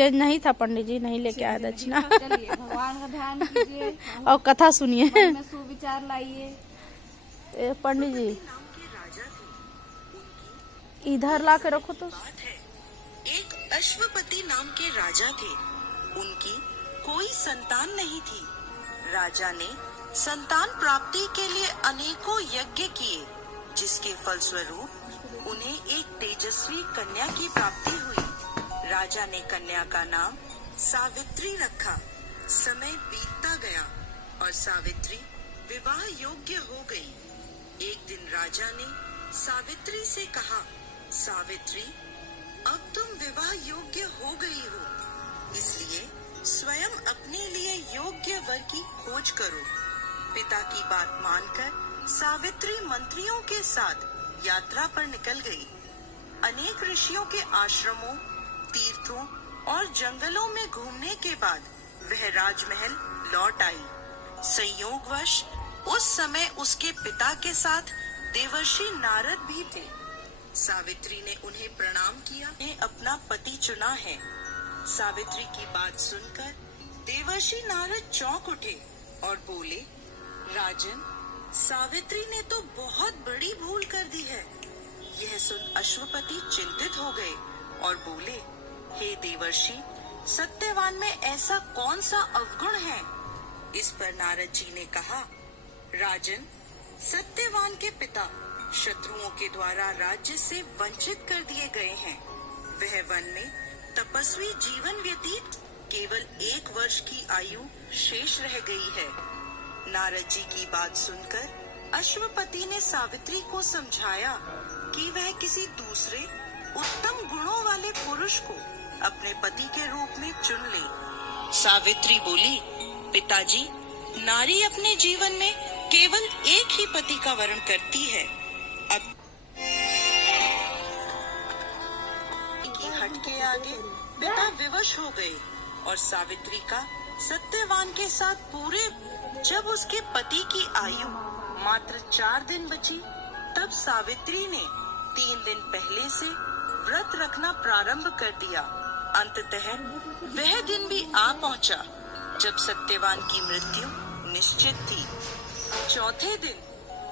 के नहीं था पंडित जी, नहीं लेके आया दक्षिणा। चलिए भगवान का ध्यान कीजिए और कथा सुनिए। मन में सुविचार लाइए। पंडित जी इधर ला के रखो तो। एक अश्वपति नाम के राजा थे। उनकी कोई संतान नहीं थी। राजा ने संतान प्राप्ति के लिए अनेकों यज्ञ किए, जिसके फलस्वरूप उन्हें एक तेजस्वी कन्या की प्राप्ति हुई। राजा ने कन्या का नाम सावित्री रखा। समय बीतता गया और सावित्री विवाह योग्य हो गई। एक दिन राजा ने सावित्री से कहा, सावित्री, अब तुम विवाह योग्य हो गई हो, इसलिए स्वयं अपने लिए योग्य वर की खोज करो। पिता की बात मानकर सावित्री मंत्रियों के साथ यात्रा पर निकल गई। अनेक ऋषियों के आश्रमों, तीर्थों और जंगलों में घूमने के बाद वह राजमहल लौट आई। संयोगवश उस समय उसके पिता के साथ देवर्षि नारद भी थे। सावित्री ने उन्हें प्रणाम किया। ने अपना पति चुना है। सावित्री की बात सुनकर देवर्षि नारद चौंक उठे और बोले, राजन, सावित्री ने तो बहुत बड़ी भूल कर दी है। यह सुन अश्वपति चिंतित हो गए और बोले, हे देवर्षि, सत्यवान में ऐसा कौन सा अवगुण है? इस पर नारद जी ने कहा, राजन, सत्यवान के पिता शत्रुओं के द्वारा राज्य से वंचित कर दिए गए हैं। वह वन में तपस्वी जीवन व्यतीत केवल 1 वर्ष की आयु शेष रह गई है। नारद जी की बात सुनकर अश्वपति ने सावित्री को समझाया कि वह किसी दूसरे उत्तम गुणों वाले पुरुष को अपने पति के रूप में चुन ले। सावित्री बोली, पिताजी, नारी अपने जीवन में केवल एक ही पति का वर्ण करती है। अब की हट के आगे पिता विवश हो गए और सावित्री का सत्यवान के साथ पूरे जब उसके पति की आयु मात्र 4 दिन बची, तब सावित्री ने 3 दिन पहले से व्रत रखना प्रारंभ कर दिया। अंततः वह दिन भी आ पहुंचा जब सत्यवान की मृत्यु निश्चित थी। चौथे दिन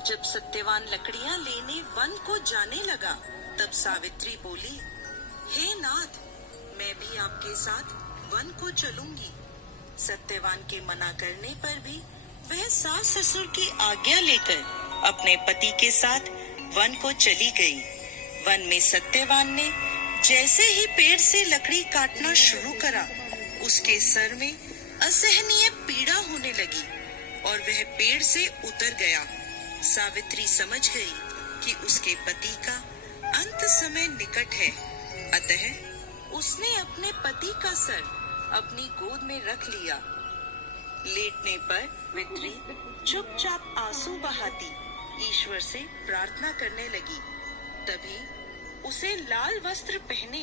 जब सत्यवान लकड़ियां लेने वन को जाने लगा, तब सावित्री बोली, हे नाथ, मैं भी आपके साथ वन को चलूंगी। सत्यवान के मना करने पर भी वह सास ससुर की आज्ञा लेकर अपने पति के साथ वन को चली गई। वन में सत्यवान ने जैसे ही पेड़ से लकड़ी काटना शुरू करा, उसके सर में असहनीय पीड़ा होने लगी और वह पेड़ से उतर गया। सावित्री समझ गई कि उसके पति का अंत समय निकट है, अतः उसने अपने पति का सर अपनी गोद में रख लिया। लेटने पर सावित्री चुपचाप आंसू बहाती ईश्वर से प्रार्थना करने लगी। तभी उसे लाल वस्त्र पहने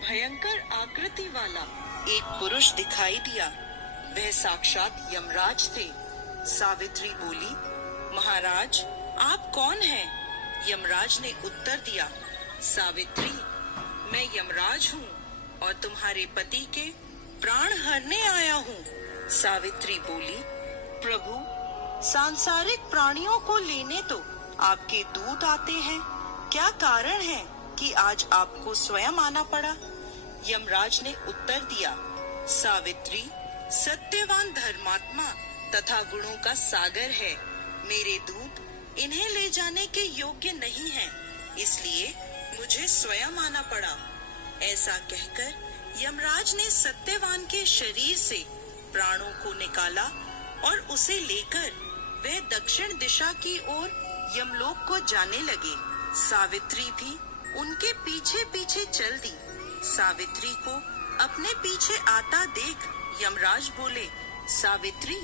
भयंकर आकृति वाला एक पुरुष दिखाई दिया। वह साक्षात यमराज थे। सावित्री बोली, महाराज, आप कौन हैं? यमराज ने उत्तर दिया, सावित्री, मैं यमराज हूँ और तुम्हारे पति के प्राण हरने आया हूँ। सावित्री बोली, प्रभु, सांसारिक प्राणियों को लेने तो आपके दूत आते हैं, क्या कारण है कि आज आपको स्वयं आना पड़ा? यमराज ने उत्तर दिया, सावित्री, सत्यवान धर्मात्मा तथा गुणों का सागर है। मेरे दूत इन्हें ले जाने के योग्य नहीं हैं, इसलिए मुझे स्वयं आना पड़ा। ऐसा कहकर यमराज ने सत्यवान के शरीर से प्राणों को निकाला और उसे लेकर वह दक्षिण दिशा की ओर यमलोक को जाने लगे। सावित्री भी उनके पीछे पीछे चल दी। सावित्री को अपने पीछे आता देख यमराज बोले, सावित्री,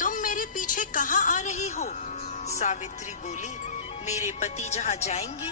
तुम मेरे पीछे कहाँ आ रही हो? सावित्री बोली, मेरे पति जहाँ जाएंगे